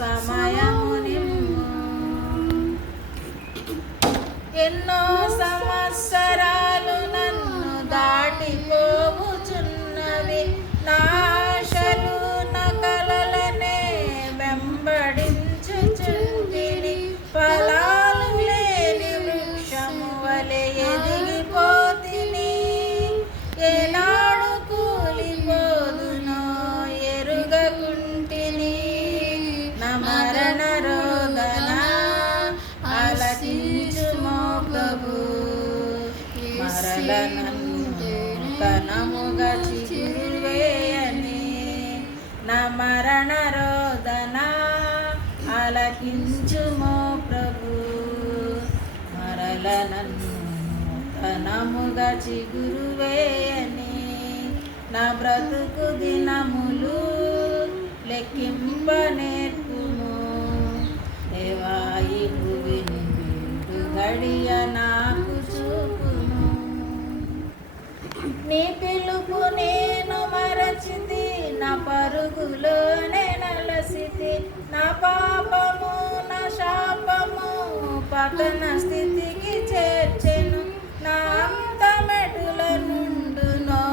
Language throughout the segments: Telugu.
సమయము నిమ్ము. ఎన్నో సంవత్సరాలు నన్ను దాటిపోవుచున్నవి, నా ఆశలు నా కలలనే వెంబడించుచుంటిని. ఫలాలు లేని వృక్షము వలె ఎదిగిపోతిని, ఏనాడు కూలిపోదునో ఎరుగకుంటిని. నా మరణ రోదన ఆలకించుమో ప్రభు, మరల నన్ను తనముగా చిగురువేయని. నా మరణ రోదన ఆలకించుమో ప్రభు, మరల నన్ను తనముగా చిగురువేయని. నా బ్రతుకు దినములు లెక్కింప నేర్పుము, దేవా ఈ భూమిని వీడు గడియ నాకు చూపుము. నీ పిలుపు నేను మరచితి, నా పరుగులోనే నలసితి. నా పాపము నా శాపము పతన స్థితికి చేర్చెను. నా అంతమెటుల నుండునో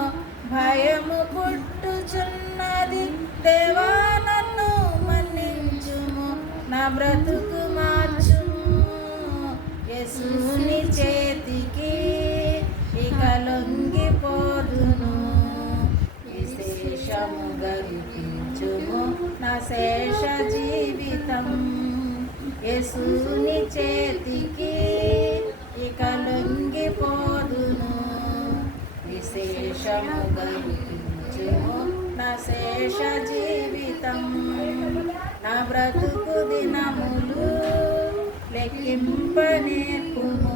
భయము పుట్టుచున్నది, దేవా నన్ను మన్నించుము, నా బ్రతుకు మార్చుము. యేసుని చేతికి ఇక లొంగిపోదును, విశేషముగా విపించుము నా శేష జీవితం. యేసుని చేతికి ఇక లొంగిపోదును, విశేషముగా విపించుము నా శేష జీవితం. నా బ్రతుకు దినములు లెక్కింప నేర్పుము,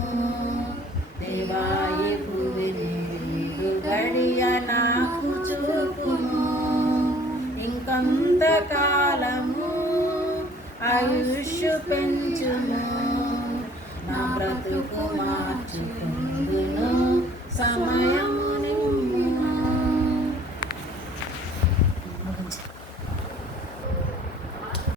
దేవా ఈ భూమిని వీడు గడియ నాకు చూపుము. ఇంకొంత కాలము ఆయుష్ పెంచుము, నా బ్రతుకు మార్చుము.